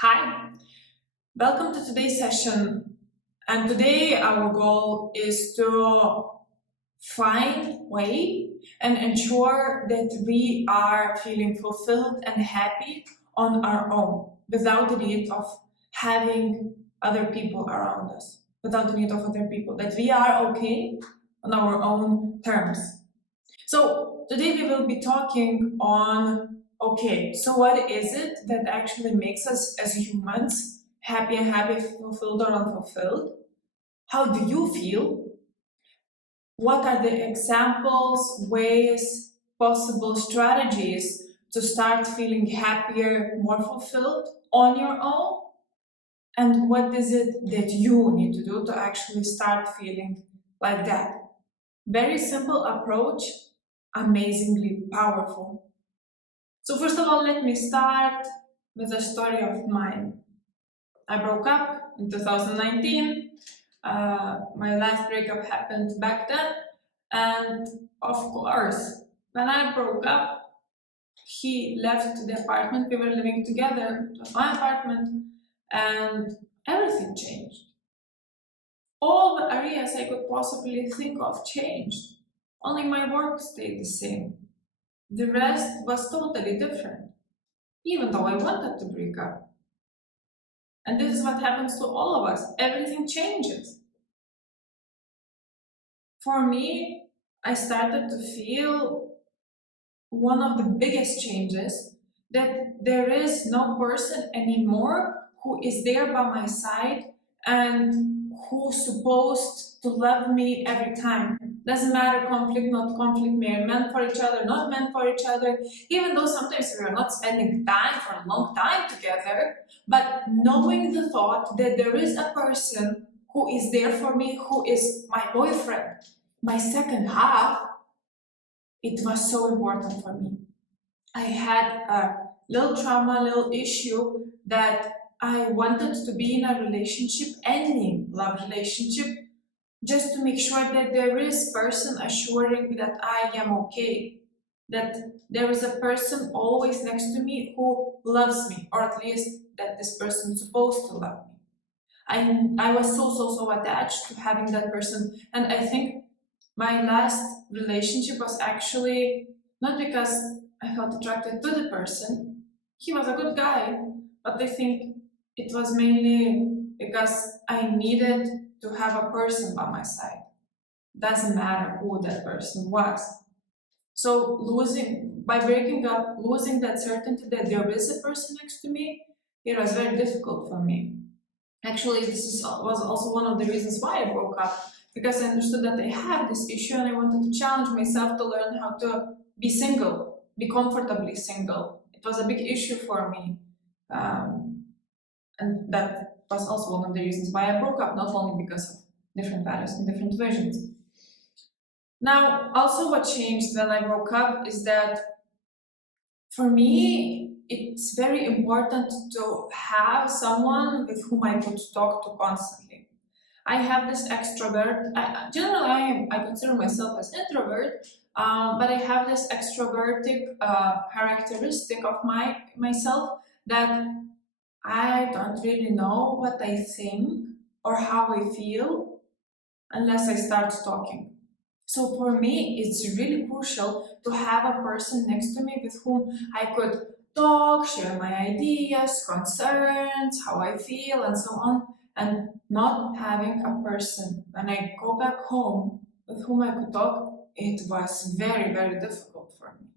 Hi, welcome to today's session. And today our goal is to find way and ensure that we are feeling fulfilled and happy on our own without the need of having other people around us, without the need of other people, that we are okay on our own terms. So today we will be talking on, okay, so what is it that actually makes us as humans happy, fulfilled or unfulfilled? How do you feel? What are the examples, ways, possible strategies to start feeling happier, more fulfilled on your own? And what is it that you need to do to actually start feeling like that? Very simple approach, amazingly powerful. So first of all, let me start with a story of mine. I broke up in 2019. My last breakup happened back then. And of course, when I broke up, he left the apartment. We were living together. It was my apartment. And everything changed. All the areas I could possibly think of changed. Only my work stayed the same. The rest was totally different, even though I wanted to break up. And this is what happens to all of us. Everything changes. For me, I started to feel one of the biggest changes that there is no person anymore who is there by my side and who's supposed to love me every time. Doesn't matter, conflict, not conflict, we are meant for each other, not meant for each other, even though sometimes we are not spending time for a long time together, but knowing the thought that there is a person who is there for me, who is my boyfriend, my second half, it was so important for me. I had a little trauma, little issue that I wanted to be in a relationship, any love relationship, just to make sure that there is person assuring that I am okay, that there is a person always next to me who loves me, or at least that this person is supposed to love me. I was so attached to having that person, and I think my last relationship was actually not because I felt attracted to the person. He was a good guy, but I think it was mainly because I needed to have a person by my side. Doesn't matter who that person was. So by breaking up, losing that certainty that there is a person next to me, it was very difficult for me. Actually, was also one of the reasons why I broke up, because I understood that I have this issue and I wanted to challenge myself to learn how to be single, be comfortably single. It was a big issue for me. And that was also one of the reasons why I broke up, not only because of different values and different visions. Now, also what changed when I broke up is that for me, it's very important to have someone with whom I could talk to constantly. I have this extrovert. Generally, I consider myself as introvert, but I have this extrovertic characteristic of myself that I don't really know what I think or how I feel unless I start talking. So for me, it's really crucial to have a person next to me with whom I could talk, share my ideas, concerns, how I feel, and so on, and not having a person. When I go back home with whom I could talk, it was very difficult for me.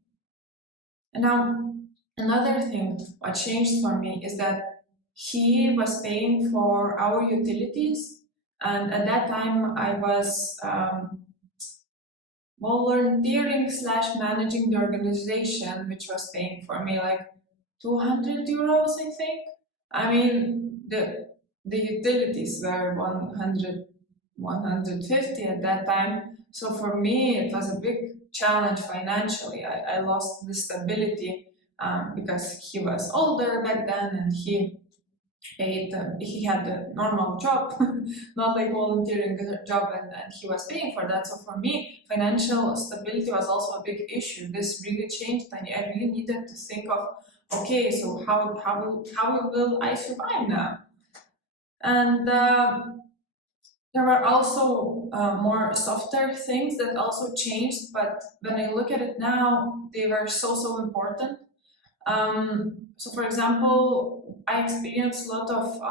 And now, another thing what changed for me is that he was paying for our utilities, and at that time I was volunteering slash managing the organization, which was paying for me like 200 euros, I think. I mean, the utilities were 150 at that time. So for me, it was a big challenge financially. I lost the stability because he was older back then and he he had a normal job, not like volunteering job, and he was paying for that. So for me, financial stability was also a big issue. This really changed, and I really needed to think of okay, so how will I survive now? And there were also more softer things that also changed, but when I look at it now, they were so important. So, for example, I experienced a lot of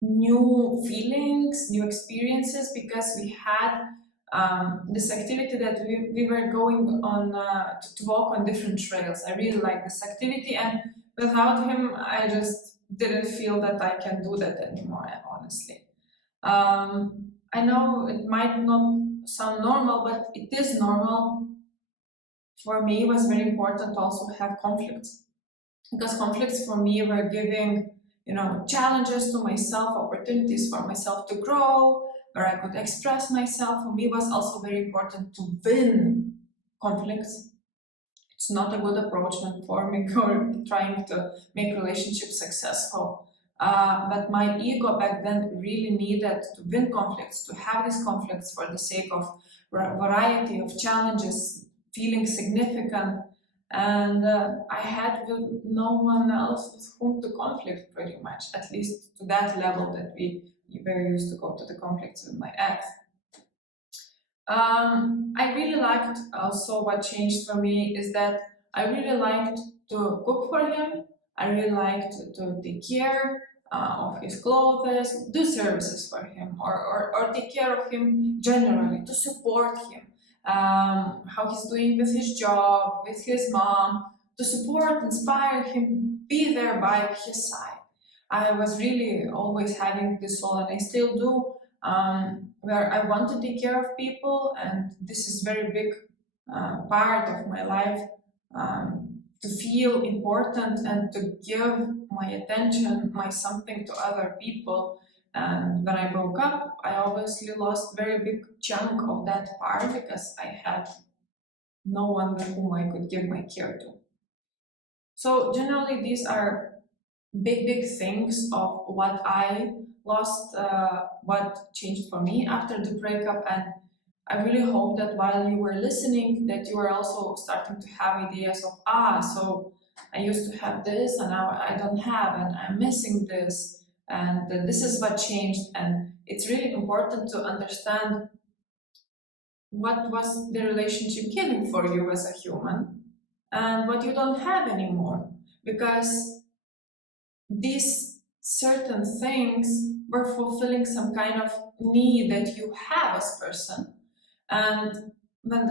new feelings, new experiences because we had this activity that we were going on to walk on different trails. I really like this activity, and without him, I just didn't feel that I can do that anymore, honestly. I know it might not sound normal, but it is normal. For me, it was very important to also have conflicts because conflicts for me were giving, challenges to myself, opportunities for myself to grow, where I could express myself. For me, it was also very important to win conflicts. It's not a good approach when forming or trying to make relationships successful. But my ego back then really needed to win conflicts, to have these conflicts for the sake of variety of challenges, feeling significant. And I had no one else with whom to conflict pretty much, at least to that level that we were used to go to the conflicts with my ex. I really liked also what changed for me is that I really liked to cook for him. I really liked to take care of his clothes, do services for him, or take care of him generally, to support him. How he's doing with his job, with his mom, to support, inspire him, be there by his side. I was really always having this soul, and I still do, where I want to take care of people, and this is very big part of my life, to feel important and to give my attention, my something to other people. And when I broke up, I obviously lost very big chunk of that part because I had no one with whom I could give my care to. So generally, these are big things of what I lost, what changed for me after the breakup. And I really hope that while you were listening, that you are also starting to have ideas of, so I used to have this and now I don't have, and I'm missing this, and this is what changed. And it's really important to understand what was the relationship giving for you as a human and what you don't have anymore, because these certain things were fulfilling some kind of need that you have as a person. And when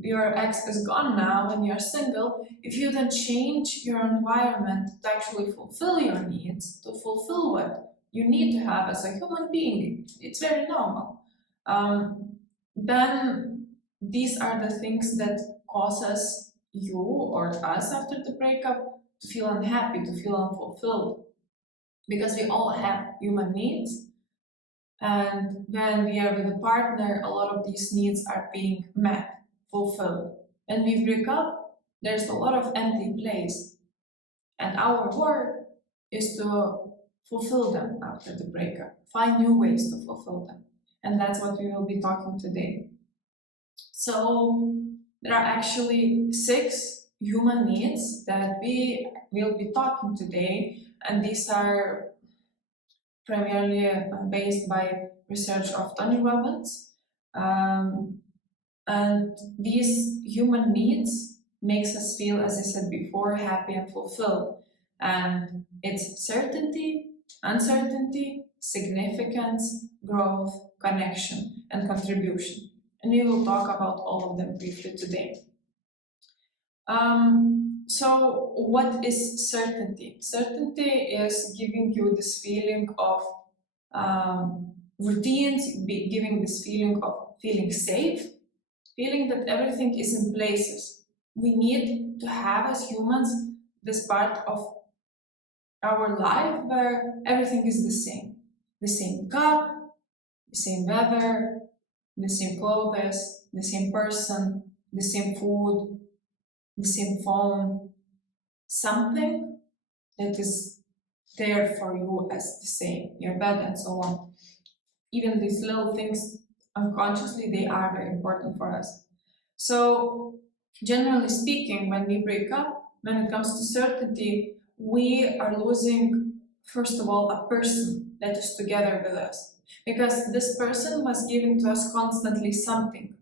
your ex is gone now and you're single, if you then change your environment to actually fulfill your needs, to fulfill what you need to have as a human being, it's very normal. Then these are the things that causes you or us after the breakup to feel unhappy, to feel unfulfilled, because we all have human needs, and when we are with a partner, a lot of these needs are being met, fulfilled. When we break up, there's a lot of empty place, and our work is to fulfill them after the breakup, find new ways to fulfill them. And that's what we will be talking today. So there are actually 6 human needs that we will be talking today, and these are primarily based by research of Tony Robbins. Um, and these human needs makes us feel, as I said before, happy and fulfilled. And it's certainty, uncertainty, significance, growth, connection, and contribution. And we will talk about all of them briefly today. So what is certainty? Certainty is giving you this feeling of routines, giving this feeling of feeling safe, feeling that everything is in places. We need to have as humans this part of our life where everything is the same. The same cup, the same weather, the same clothes, the same person, the same food, the same phone, something that is there for you as the same, your bed and so on. Even these little things, unconsciously, they are very important for us. So generally speaking, when we break up, when it comes to certainty, we are losing, first of all, a person that is together with us. Because this person was giving to us constantly something,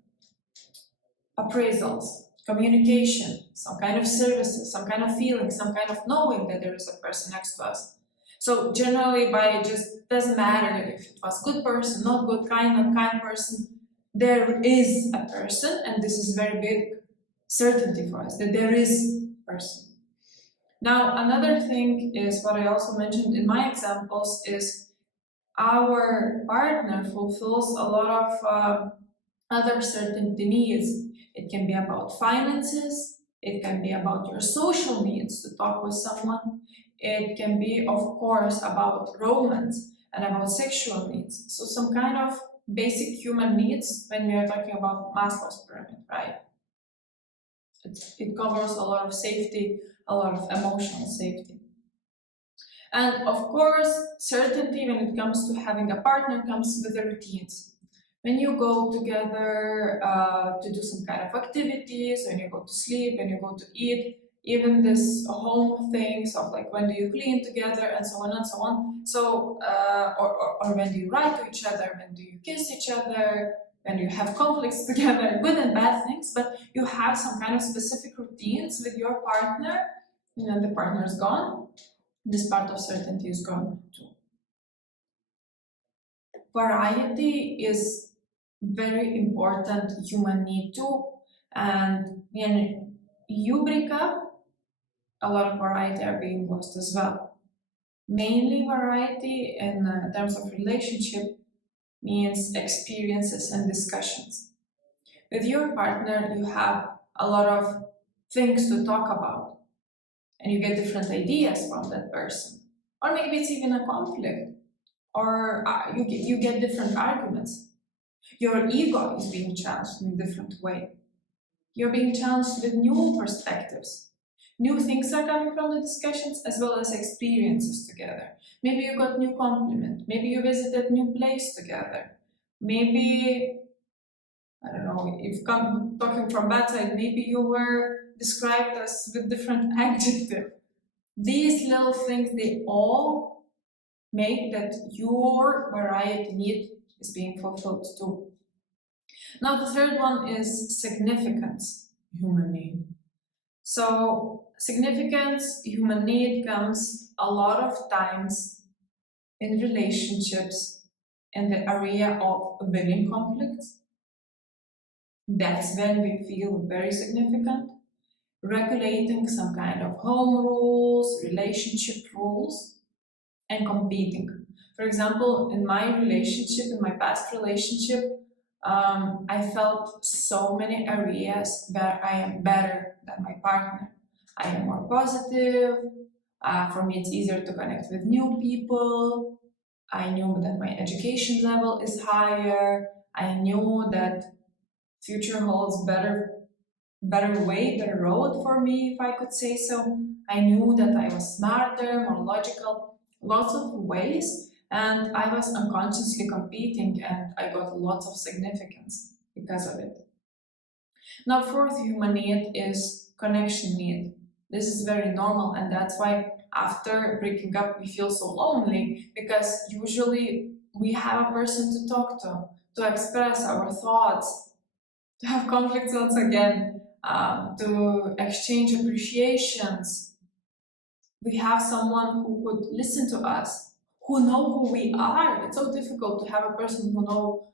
appraisals, communication, some kind of services, some kind of feeling, some kind of knowing that there is a person next to us. So generally, by just doesn't matter if it was good person, not good, kind, not kind person, there is a person, and this is very big certainty for us that there is a person. Now, another thing is what I also mentioned in my examples is our partner fulfills a lot of other certainty needs. It can be about finances, it can be about your social needs to talk with someone, it can be, of course, about romance and about sexual needs. So some kind of basic human needs when we are talking about Maslow's pyramid, right? It covers a lot of safety, a lot of emotional safety. And of course, certainty when it comes to having a partner comes with the routines. When you go together to do some kind of activities, when you go to sleep, when you go to eat, even this home things of like when do you clean together and so on and so on. So, or when do you write to each other, when do you kiss each other, when you have conflicts together, good and bad things, but you have some kind of specific routines with your partner, and then the partner is gone. This part of certainty is gone too. Variety is very important human need too, and when you break up, a lot of variety are being lost as well. Mainly variety in terms of relationship means experiences and discussions. With your partner, you have a lot of things to talk about, and you get different ideas from that person. Or maybe it's even a conflict, or you get different arguments. Your ego is being challenged in a different way. You're being challenged with new perspectives. New things are coming from the discussions as well as experiences together. Maybe you got new compliment. Maybe you visited new place together. Maybe, I don't know, if talking from bad side, maybe you were described as with different adjective. These little things, they all make that your variety need is being fulfilled too. Now the third one is significance, human need. So significance, human need comes a lot of times in relationships in the area of winning conflicts. That's when we feel very significant. Regulating some kind of home rules, relationship rules, and competing. For example, in my relationship, in my past relationship, I felt so many areas where I am better than my partner. I am more positive. For me, it's easier to connect with new people. I knew that my education level is higher. I knew that future holds better way, better road for me, if I could say so. I knew that I was smarter, more logical, lots of ways, and I was unconsciously competing, and I got lots of significance because of it. Now, fourth human need is connection need. This is very normal, and that's why after breaking up we feel so lonely, because usually we have a person to talk to express our thoughts, to have conflicts once again, to exchange appreciations. We have someone who could listen to us, who know who we are. It's so difficult to have a person who know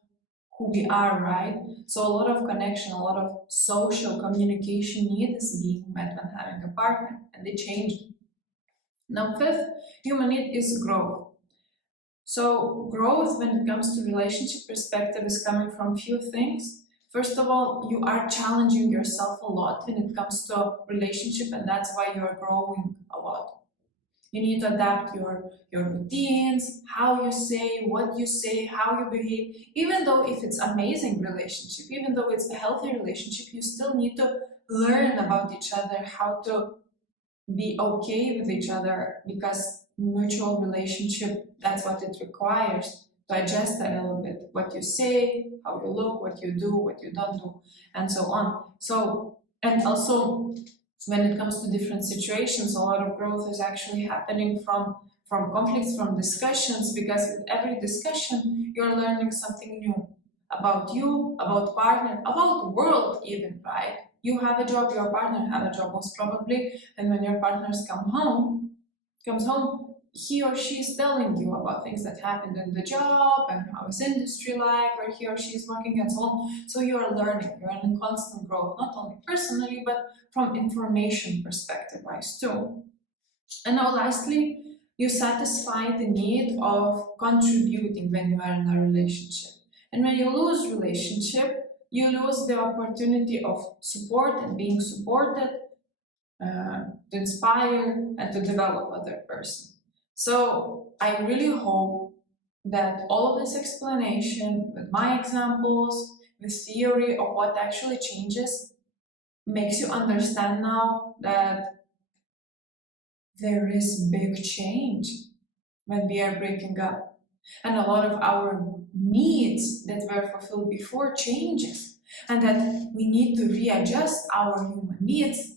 who we are, right? So a lot of connection, a lot of social communication need is being met when having a partner, and they change. Now, fifth human need is growth. So growth when it comes to relationship perspective is coming from few things. First of all, you are challenging yourself a lot when it comes to relationship, and that's why you are growing a lot. You need to adapt your routines, how you say, how you behave. Even though if it's amazing relationship, even though it's a healthy relationship, you still need to learn about each other, how to be okay with each other, because mutual relationship, that's what it requires. Digest a little bit what you say, how you look, what you do, what you don't do, and so on. So, and also When it comes to different situations, a lot of growth is actually happening from conflicts, from discussions, because with every discussion, you're learning something new about you, about partner, about the world even, right? You have a job, your partner have a job most probably, and when your partners comes home, he or she is telling you about things that happened in the job and how is industry like, where he or she is working and so on. So you are learning, you're in constant growth, not only personally, but from information perspective wise too. And now lastly, you satisfy the need of contributing when you are in a relationship. And when you lose relationship, you lose the opportunity of support and being supported, to inspire and to develop other person. So I really hope that all of this explanation with my examples, with theory of what actually changes, makes you understand now that there is big change when we are breaking up. And a lot of our needs that were fulfilled before changes. And that we need to readjust our human needs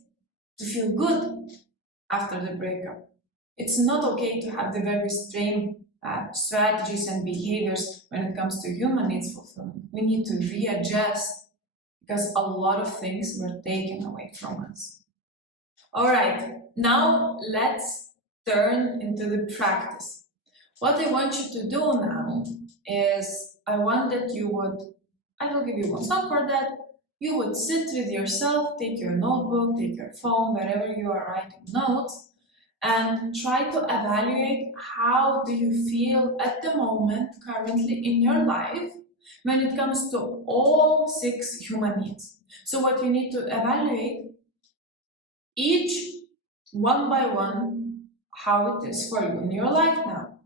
to feel good after the breakup. It's not okay to have the very same strategies and behaviors when it comes to human needs fulfillment. We need to readjust because a lot of things were taken away from us. All right, now let's turn into the practice. What I want you to do now is I will give you one song for that. You would sit with yourself, take your notebook, take your phone, wherever you are writing notes, and try to evaluate how do you feel at the moment currently in your life when it comes to all 6 human needs. So what you need to evaluate each one by one how it is for you in your life now.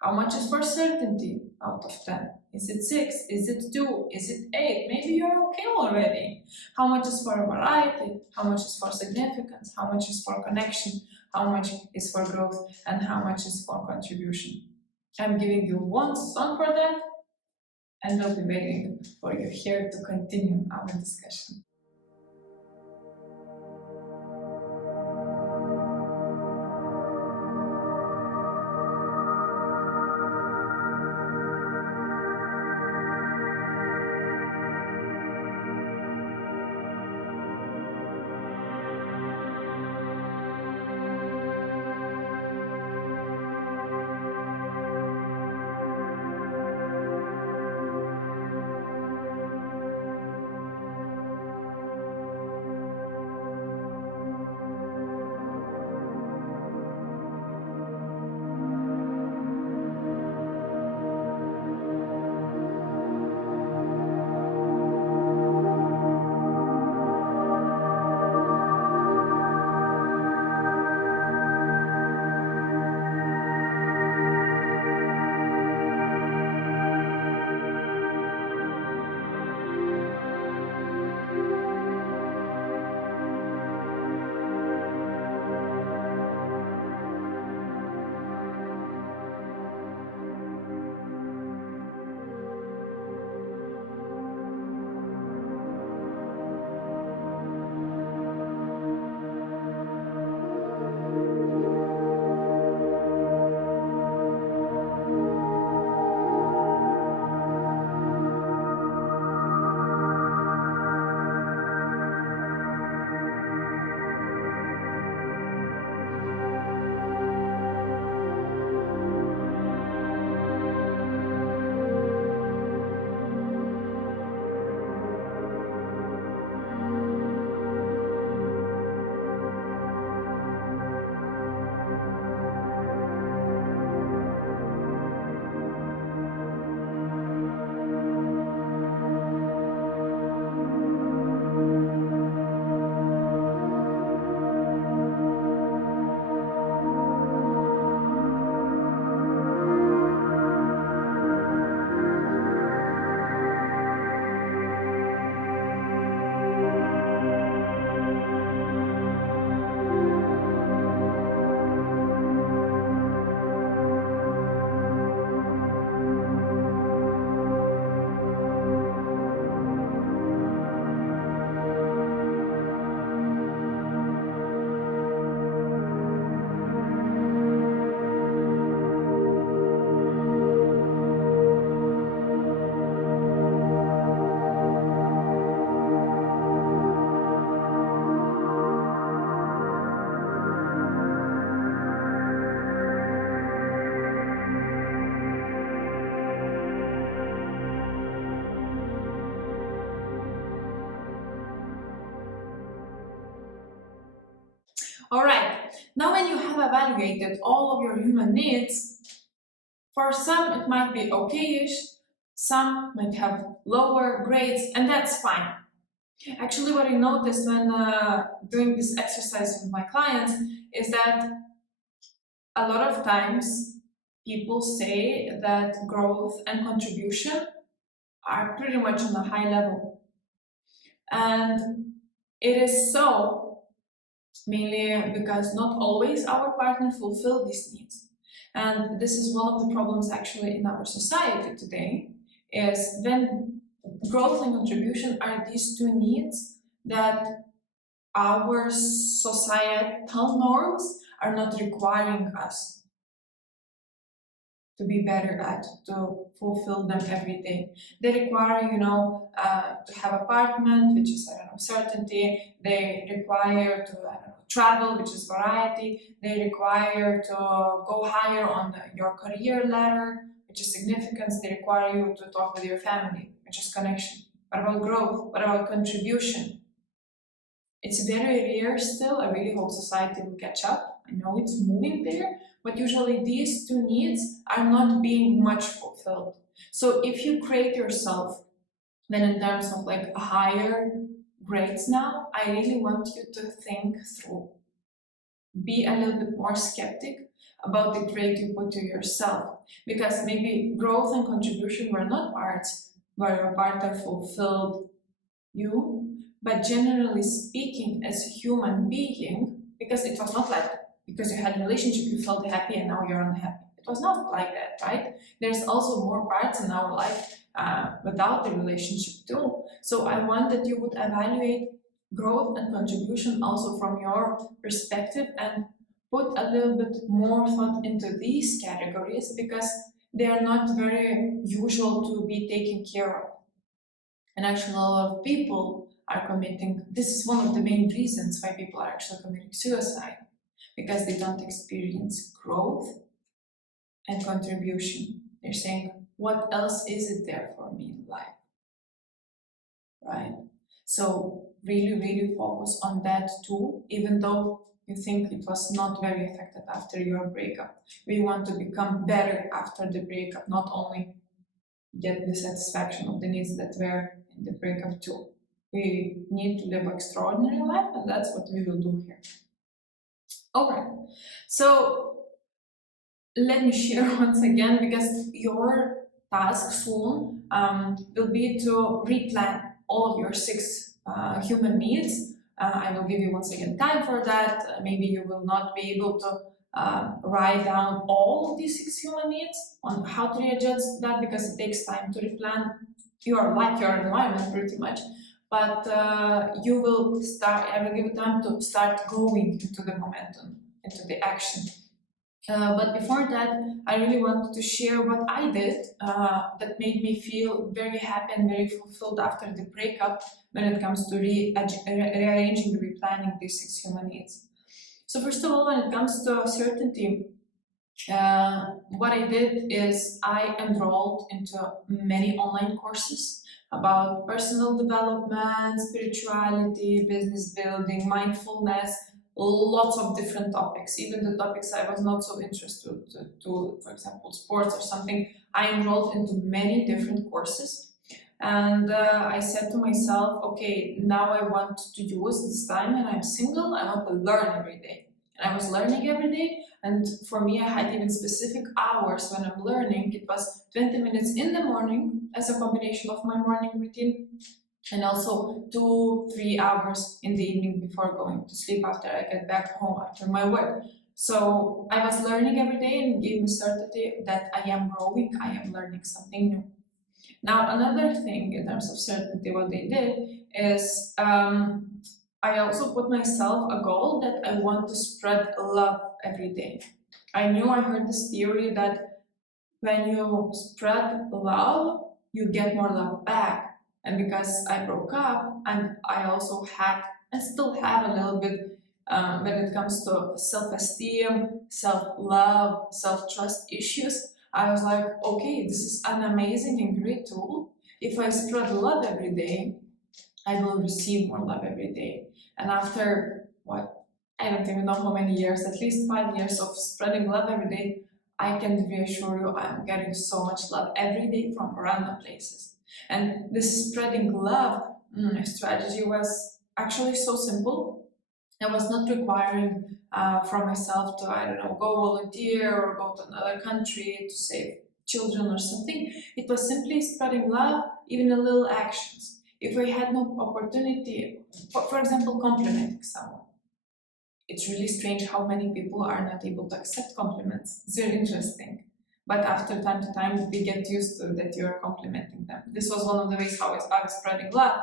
How much is for certainty out of 10? Is it 6? Is it 2? Is it 8? Maybe you're okay already. How much is for variety? How much is for significance? How much is for connection? How much is for growth? And how much is for contribution? I'm giving you one song for that, and I'll be waiting for you here to continue our discussion. Alright, now when you have evaluated all of your human needs, for some it might be okayish, some might have lower grades, and that's fine. Actually, what I noticed when doing this exercise with my clients is that a lot of times people say that growth and contribution are pretty much on a high level. And it is so mainly because not always our partner fulfill these needs. And this is one of the problems actually in our society today, is when growth and contribution are these two needs that our societal norms are not requiring us to be better at, to fulfill them every day. They require, to have apartment, which is, certainty. They require to, travel, which is variety. They require to go higher on your career ladder, which is significance. They require you to talk with your family, which is connection. What about growth? What about contribution? It's very rare still. I really hope society will catch up. I know it's moving there, but usually these two needs are not being much fulfilled. So if you create yourself, then in terms of like higher grades now, I really want you to think through. Be a little bit more skeptic about the grade you put to yourself, because maybe growth and contribution were not parts where your partner fulfilled you, but generally speaking, as a human being, because it was not like because you had a relationship you felt happy and now you're unhappy. It was not like that, right? There's also more parts in our life without the relationship too. So I want that you would evaluate growth and contribution also from your perspective and put a little bit more thought into these categories, because they are not very usual to be taken care of. And actually, a lot of people are committing, this is one of the main reasons why people are actually committing suicide, because they don't experience growth and contribution. They're saying, what else is it there for me in life? Right? So, really focus on that too, even though you think it was not very effective after your breakup. We want to become better after the breakup, not only get the satisfaction of the needs that were in the breakup too. We need to live extraordinary life, and that's what we will do here. Okay, so let me share once again, because your task soon will be to replan all of your 6 human needs. I will give you once again time for that. Maybe you will not be able to write down all of these 6 human needs on how to readjust that, because it takes time to replan your life, your environment pretty much. But you will start, I will give you time to start going into the momentum, into the action. But before that, I really wanted to share what I did that made me feel very happy and very fulfilled after the breakup when it comes to rearranging, replanning these 6 human needs. So first of all, when it comes to certainty, what I did is I enrolled into many online courses about personal development, spirituality, business building, mindfulness, lots of different topics, even the topics I was not so interested to, for example, sports or something. I enrolled into many different courses. And I said to myself, okay, now I want to use this time and I'm single, I want to learn every day. And I was learning every day, and for me, I had even specific hours when I'm learning. It was 20 minutes in the morning as a combination of my morning routine, and also 2-3 hours in the evening before going to sleep after I get back home after my work. So I was learning every day, and it gave me certainty that I am growing, I am learning something new. Now, another thing in terms of certainty, what they did is I also put myself a goal that I want to spread love every day. I knew I heard this theory that when you spread love, you get more love back. And because I broke up, and I also had and still have a little bit when it comes to self-esteem, self-love, self-trust issues, I was like, okay, this is an amazing and great tool. If I spread love every day, I will receive more love every day. And after I don't even know how many years, at least 5 years of spreading love every day, I can reassure you I'm getting so much love every day from random places. And this spreading love strategy was actually so simple. I was not requiring from myself to, I don't know, go volunteer or go to another country to save children or something. It was simply spreading love, even in little actions. If we had no opportunity, for example, complimenting someone. It's really strange how many people are not able to accept compliments. It's very interesting. But after time to time, we get used to that you are complimenting them. This was one of the ways how I was spreading love.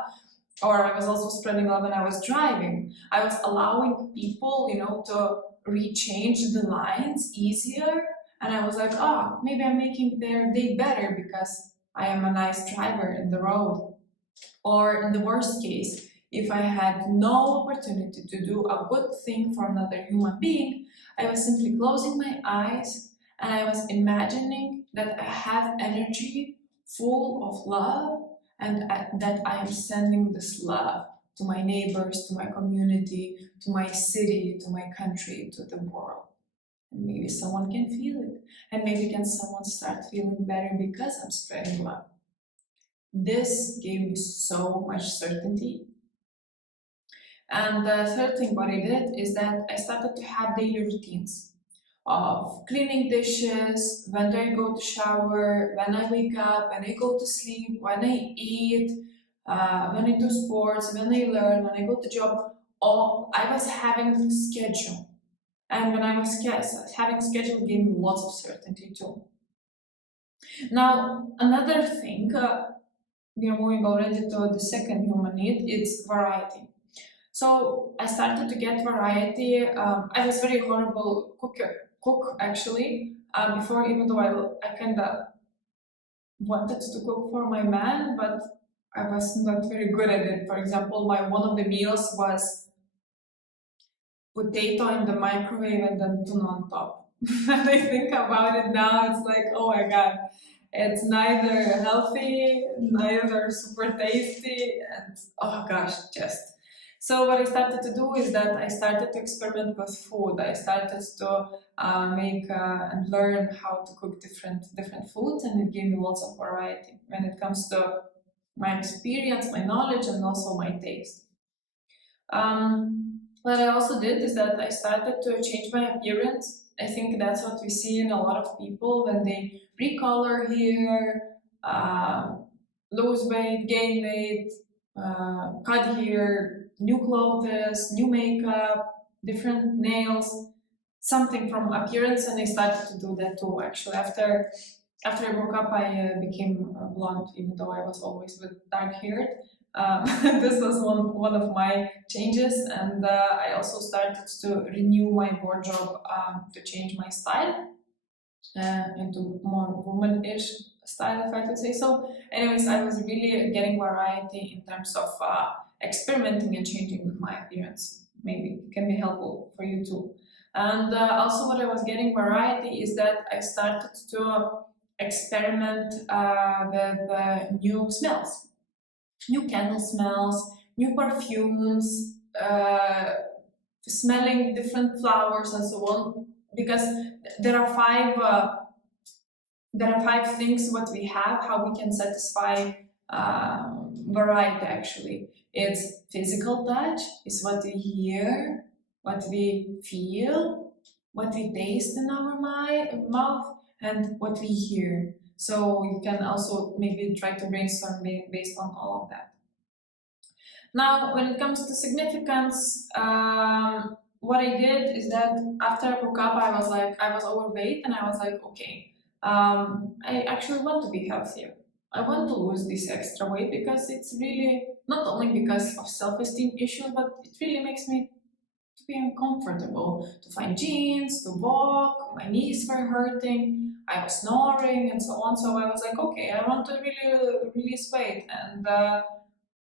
Or I was also spreading love when I was driving. I was allowing people, to rechange the lines easier. And I was like, oh, maybe I'm making their day better because I am a nice driver in the road. Or in the worst case, if I had no opportunity to do a good thing for another human being, I was simply closing my eyes and I was imagining that I have energy full of love and that I am sending this love to my neighbors, to my community, to my city, to my country, to the world. And maybe someone can feel it. And maybe can someone start feeling better because I'm spreading love. This gave me so much certainty. And the third thing what I did is that I started to have daily routines of cleaning dishes, when I go to shower, when I wake up, when I go to sleep, when I eat, when I do sports, when I learn, when I go to job. All I was having schedule. And when I was having schedule, it gave me lots of certainty too. Now, another thing, we are moving already to the second human need, it's variety. So I started to get variety. I was very horrible cook actually, before, even though I kind of wanted to cook for my man, but I was not very good at it. For example, one of the meals was potato in the microwave and then tuna on top. When I think about it now, it's like, oh my god, it's neither healthy, neither super tasty, and oh gosh, just. So what I started to do is that I started to experiment with food. I started to make and learn how to cook different foods, and it gave me lots of variety when it comes to my experience, my knowledge, and also my taste. What I also did is that I started to change my appearance. I think that's what we see in a lot of people when they recolor hair, lose weight, gain weight, cut hair, new clothes, new makeup, different nails, something from appearance, and I started to do that too. Actually, after I broke up, I became blonde, even though I was always with dark hair. This was one of my changes, and I also started to renew my wardrobe to change my style into more womanish style, if I could say so. Anyways, I was really getting variety in terms of experimenting and changing with my appearance. Maybe it can be helpful for you too. And also, what I was getting variety is that I started to experiment with new smells. New candle smells, new perfumes, smelling different flowers and so on. Because there are five things what we have, how we can satisfy variety actually. It's physical touch, is what we hear, what we feel, what we taste in our mouth, and what we hear. So you can also maybe try to brainstorm based on all of that. Now, when it comes to significance, what I did is that after I broke up, I was overweight, and I was like, okay, I actually want to be healthier. I want to lose this extra weight because it's really not only because of self-esteem issues, but it really makes me to be uncomfortable to find jeans, to walk. My knees were hurting. I was snoring and so on. So I was like, okay, I want to really release weight. And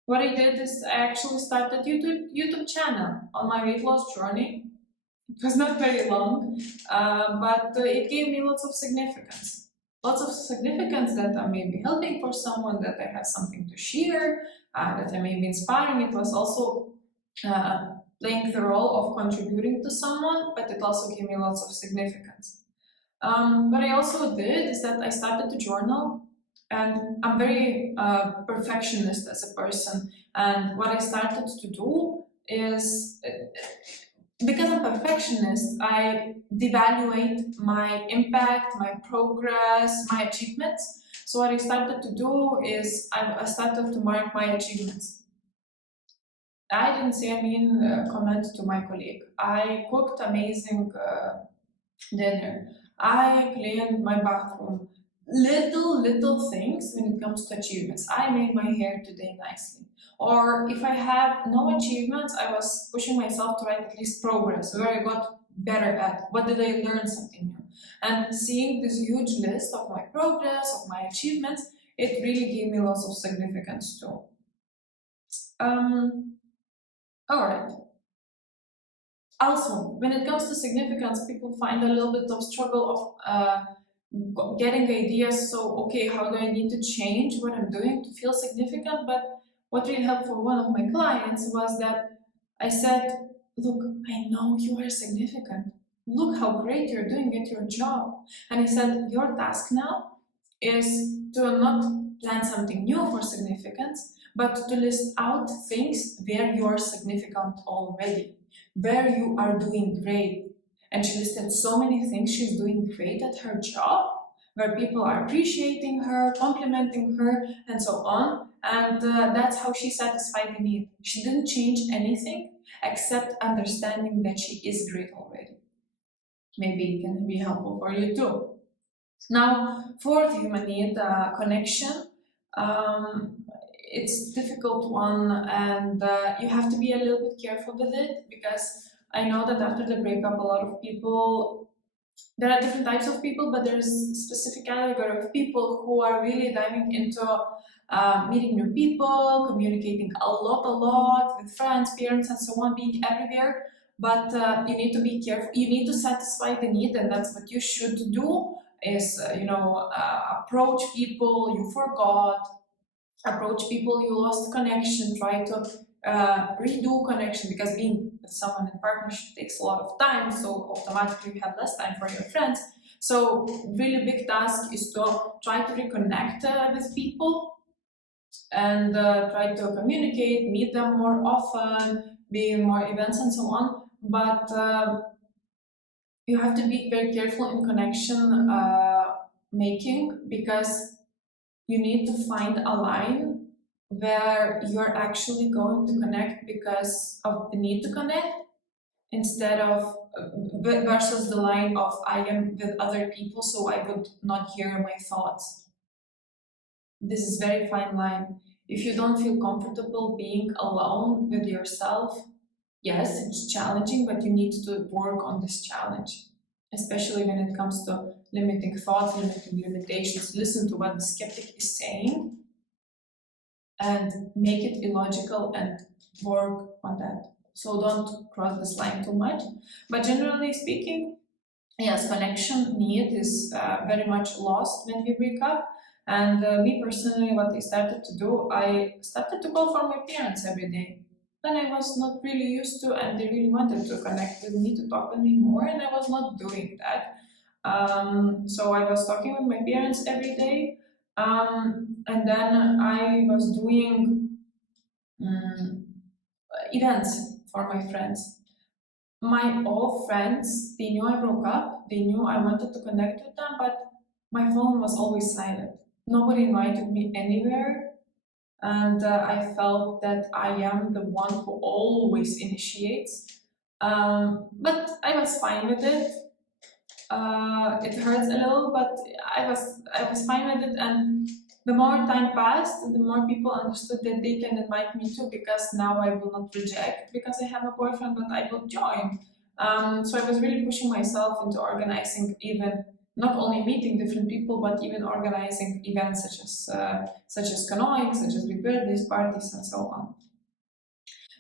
what I did is I actually started YouTube channel on my weight loss journey. It was not very long, but it gave me lots of significance. Lots of significance that I may be helping for someone, that I have something to share, that I may be inspiring. It was also playing the role of contributing to someone, but it also gave me lots of significance. What I also did is that I started to journal, and I'm very perfectionist as a person. And what I started to do is, because I'm perfectionist, I devaluate my impact, my progress, my achievements. So what I started to do is I started to mark my achievements. I didn't say a mean comment to my colleague. I cooked amazing dinner. I cleaned my bathroom. Little things when it comes to achievements. I made my hair today nicely. Or if I have no achievements, I was pushing myself to write at least progress, where I got better at. What did I learn something new? And seeing this huge list of my progress, of my achievements, it really gave me lots of significance too. Um, all right. Also, when it comes to significance, people find a little bit of struggle of getting ideas. So, okay, how do I need to change what I'm doing to feel significant? But what really helped for one of my clients was that I said, look, I know you are significant. Look how great you're doing at your job. And I said, your task now is to not plan something new for significance, but to list out things where you're significant already, where you are doing great. And she listed so many things she's doing great at her job, where people are appreciating her, complimenting her, and so on. And that's how she satisfied the need. She didn't change anything except understanding that she is great already. Maybe it can be helpful for you too. Now, fourth human need, connection. Um, it's a difficult one, and you have to be a little bit careful with it, because I know that after the breakup, a lot of people, there are different types of people, but there's a specific category of people who are really diving into meeting new people, communicating a lot with friends, parents, and so on, being everywhere. But you need to be careful. You need to satisfy the need, and that's what you should do. Is approach people you forgot, approach people you lost connection, try to redo connection, because being with someone in partnership takes a lot of time, so automatically you have less time for your friends. So really big task is to try to reconnect with people, and try to communicate, meet them more often, be in more events and so on. But you have to be very careful in connection making, because you need to find a line where you're actually going to connect because of the need to connect, instead of versus the line of I am with other people, so I would not hear my thoughts. This is very fine line. If you don't feel comfortable being alone with yourself, yes, it's challenging, but you need to work on this challenge, especially when it comes to limiting thoughts, limiting limitations. Listen to what the skeptic is saying and make it illogical and work on that. So don't cross this line too much. But generally speaking, yes, connection need is very much lost when we break up. And me personally, what I started to do, I started to call for my parents every day. Then I was not really used to, and they really wanted to connect with me, to talk with me more, and I was not doing that. So I was talking with my parents every day, and then I was doing um, events for my friends. My old friends, they knew I broke up, they knew I wanted to connect with them, but my phone was always silent. Nobody invited me anywhere, and I felt that I am the one who always initiates. But I was fine with it. It hurts a little, but I was fine with it. And the more time passed, the more people understood that they can invite me too, because now I will not reject because I have a boyfriend, but I will join. So I was really pushing myself into organizing, even not only meeting different people, but even organizing events such as canoeing, such as big birthdays, parties, and so on.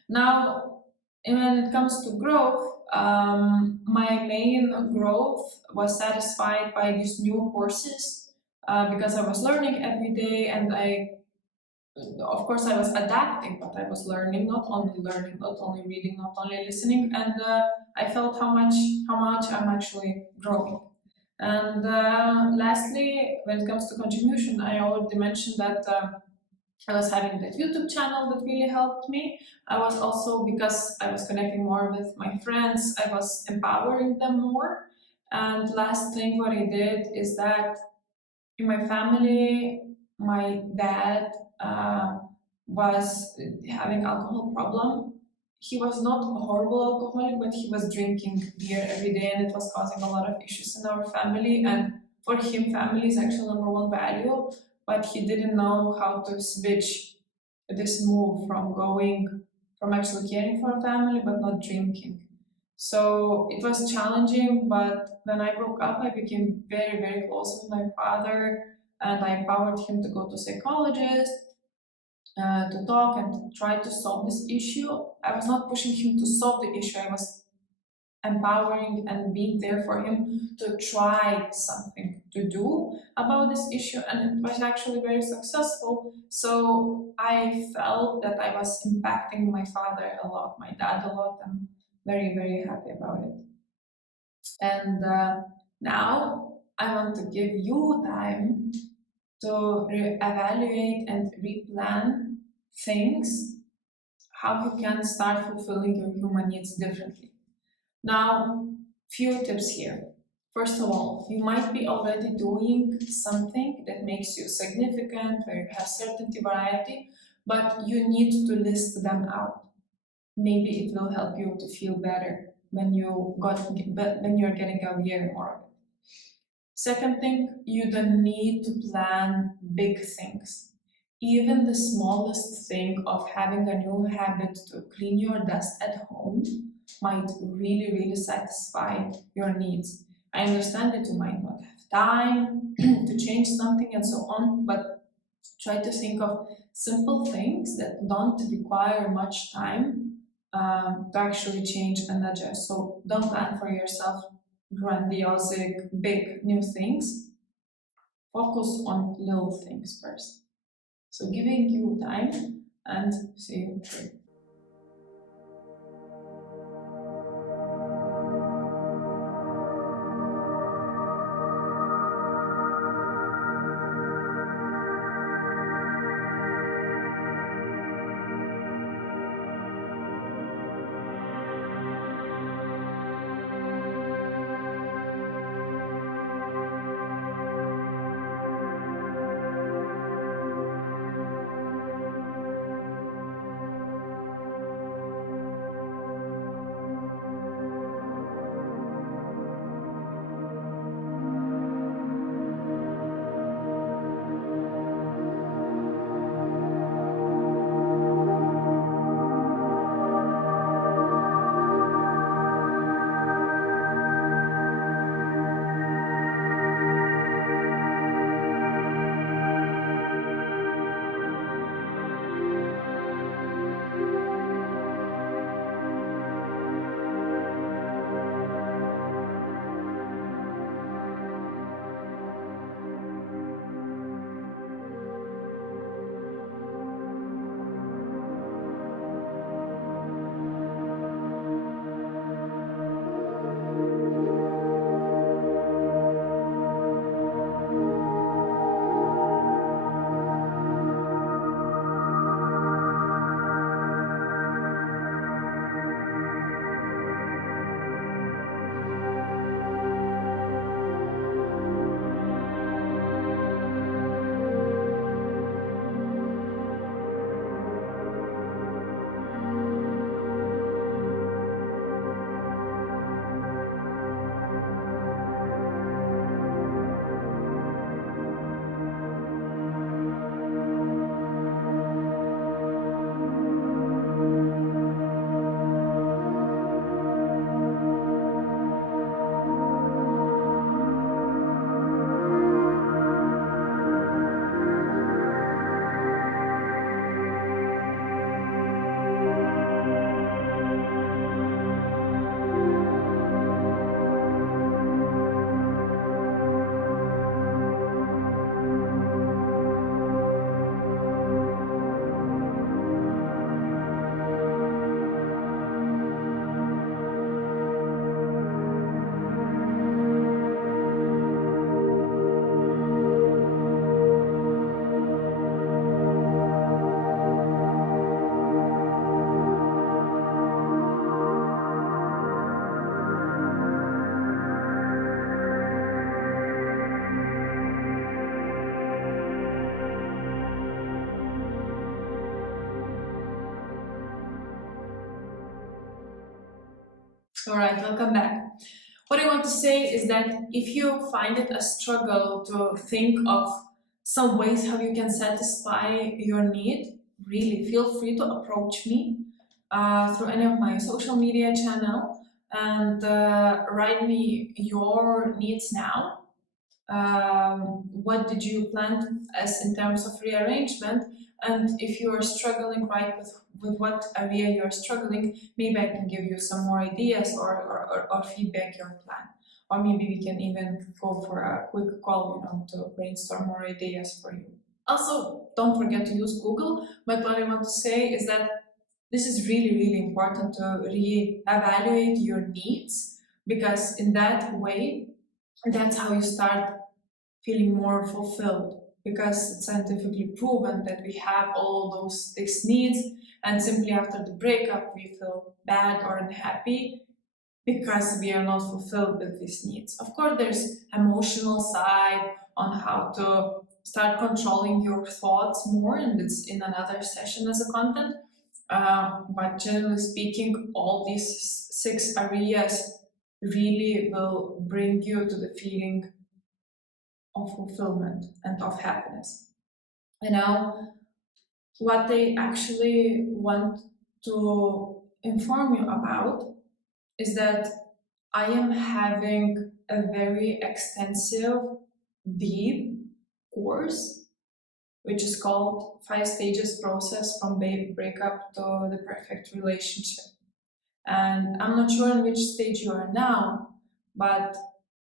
Now, when it comes to growth, my main growth was satisfied by these new courses, because I was learning every day, and I of course I was adapting, but I was learning, not only reading, not only listening, and I felt how much I'm actually growing. And lastly, when it comes to contribution, I already mentioned that I was having that YouTube channel that really helped me. I was also, because I was connecting more with my friends, I was empowering them more. And last thing what I did is that in my family, my dad uh, was having alcohol problem. He was not a horrible alcoholic, but he was drinking beer every day, and it was causing a lot of issues in our family. And for him, family is actually number one value, but he didn't know how to switch this move from from actually caring for a family but not drinking. So it was challenging, but when I broke up, I became very, very close with my father, and I empowered him to go to psychologist, to talk and try to solve this issue. I was not pushing him to solve the issue. I was empowering and being there for him to try something to do about this issue, and it was actually very successful. So I felt that I was impacting my father a lot, my dad a lot. I'm very, very happy about it. And now I want to give you time to evaluate and replan things, how you can start fulfilling your human needs differently. Now, few tips here. First of all, you might be already doing something that makes you significant, where you have certainty, variety, but you need to list them out. Maybe it will help you to feel better when you're getting aware more of it. Second thing, you don't need to plan big things. Even the smallest thing of having a new habit to clean your desk at home might really, really satisfy your needs. I understand that you might not have time to change something and so on, but try to think of simple things that don't require much time to actually change and adjust. So don't plan for yourself grandiose, big new things. Focus on little things first. So giving you time and see you through. All right, welcome back. What I want to say is that if you find it a struggle to think of some ways how you can satisfy your need, really feel free to approach me through any of my social media channel and write me your needs now. What did you plan as in terms of rearrangement, and if you are struggling right with what area you are struggling, maybe I can give you some more ideas or feedback your plan, or maybe we can even go for a quick call, to brainstorm more ideas for you. Also, don't forget to use Google, but what I want to say is that this is really, really important to re-evaluate your needs, because in that way, that's how you start feeling more fulfilled, because it's scientifically proven that we have all those six needs, and simply after the breakup we feel bad or unhappy because we are not fulfilled with these needs. Of course, there's emotional side on how to start controlling your thoughts more, and it's in another session as a content. But generally speaking, all these six areas really will bring you to the feeling of fulfillment and of happiness. Now, what I actually want to inform you about is that I am having a very extensive, deep course, which is called Five Stages Process from Breakup to the Perfect Relationship. And I'm not sure in which stage you are now, but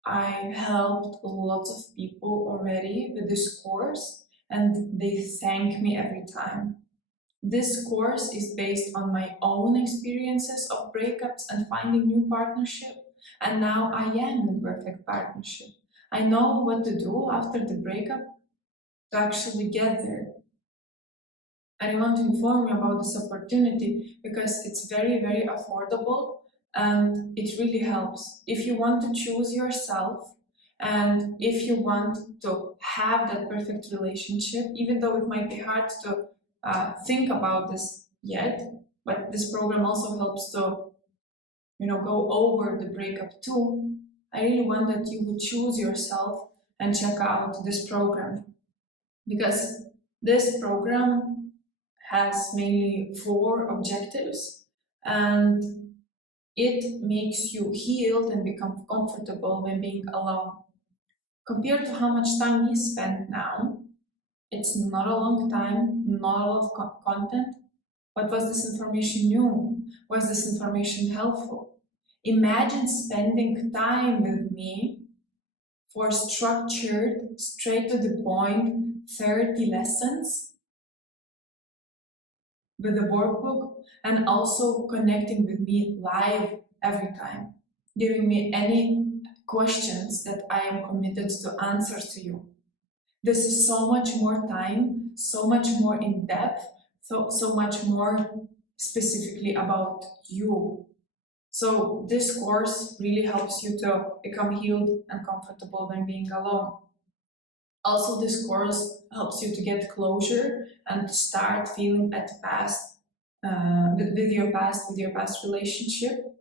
I helped lots of people already with this course, and they thank me every time. This course is based on my own experiences of breakups and finding new partnership, and now I am in perfect partnership. I know what to do after the breakup to actually get there. And I want to inform you about this opportunity because it's very, very affordable and it really helps. If you want to choose yourself and if you want to have that perfect relationship, even though it might be hard to think about this yet, but this program also helps to, go over the breakup too. I really want that you would choose yourself and check out this program, because this program has mainly four objectives, and it makes you healed and become comfortable when being alone. Compared to how much time we spend now, it's not a long time, not a lot of content, but was this information new? Was this information helpful? Imagine spending time with me for structured, straight to the point, 30 lessons with the workbook, and also connecting with me live every time, giving me any questions that I am committed to answer to you. This is so much more time, so much more in depth, so much more specifically about you. So this course really helps you to become healed and comfortable when being alone. Also, this course helps you to get closure and to start feeling at past with your past relationship.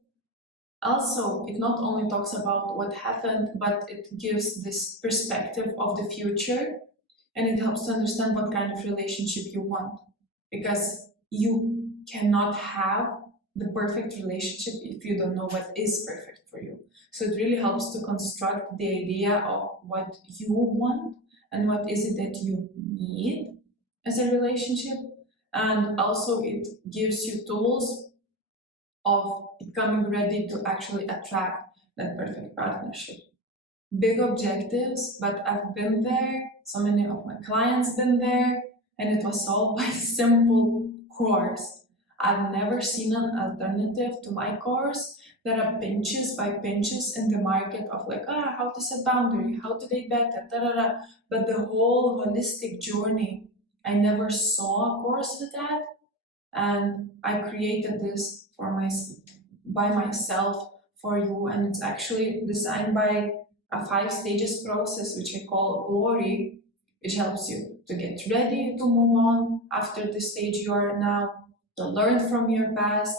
Also, it not only talks about what happened, but it gives this perspective of the future, and it helps to understand what kind of relationship you want, because you cannot have the perfect relationship if you don't know what is perfect for you. So it really helps to construct the idea of what you want and what is it that you need as a relationship, and also it gives you tools of becoming ready to actually attract that perfect partnership. Big objectives, but I've been there, so many of my clients been there, and it was solved by a simple course. I've never seen an alternative to my course. There are pinches by pinches in the market of like, how to set boundary, how to date better, da, da, da. But the whole holistic journey, I never saw a course with that, and I created this by myself for you, and it's actually designed by a 5 stages process which I call Glory, which helps you to get ready to move on after the stage you are now, to learn from your past,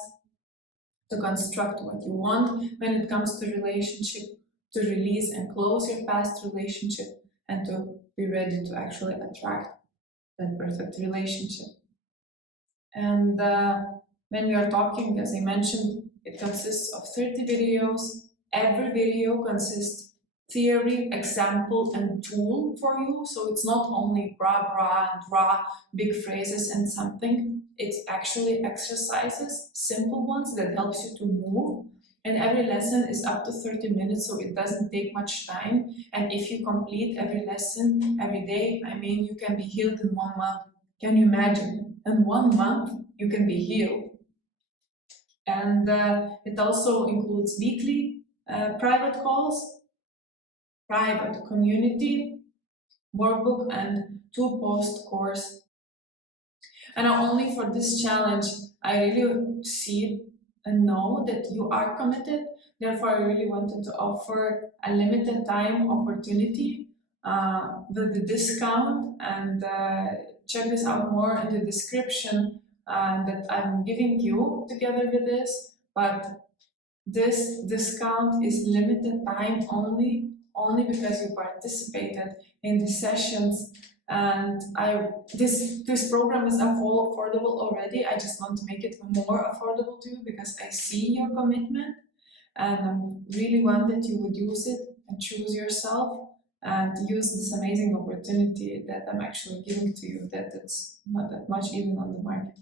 to construct what you want when it comes to relationship, to release and close your past relationship, and to be ready to actually attract that perfect relationship. And when we are talking, as I mentioned, it consists of 30 videos. Every video consists theory, example, and tool for you. So it's not only bra bra and raw big phrases and something. It's actually exercises, simple ones that helps you to move. And every lesson is up to 30 minutes, so it doesn't take much time. And if you complete every lesson every day, I mean, you can be healed in 1 month. Can you imagine? In 1 month, you can be healed. And it also includes weekly private calls, private community, workbook, and 2 post-course. And not only for this challenge, I really see and know that you are committed. Therefore, I really wanted to offer a limited time opportunity with the discount, and check this out more in the description that I'm giving you together with this. But this discount is limited time only because you participated in the sessions. And this program is affordable already. I just want to make it more affordable to you because I see your commitment, and I really want that you would use it and choose yourself and use this amazing opportunity that I'm actually giving to you, that it's not that much even on the market.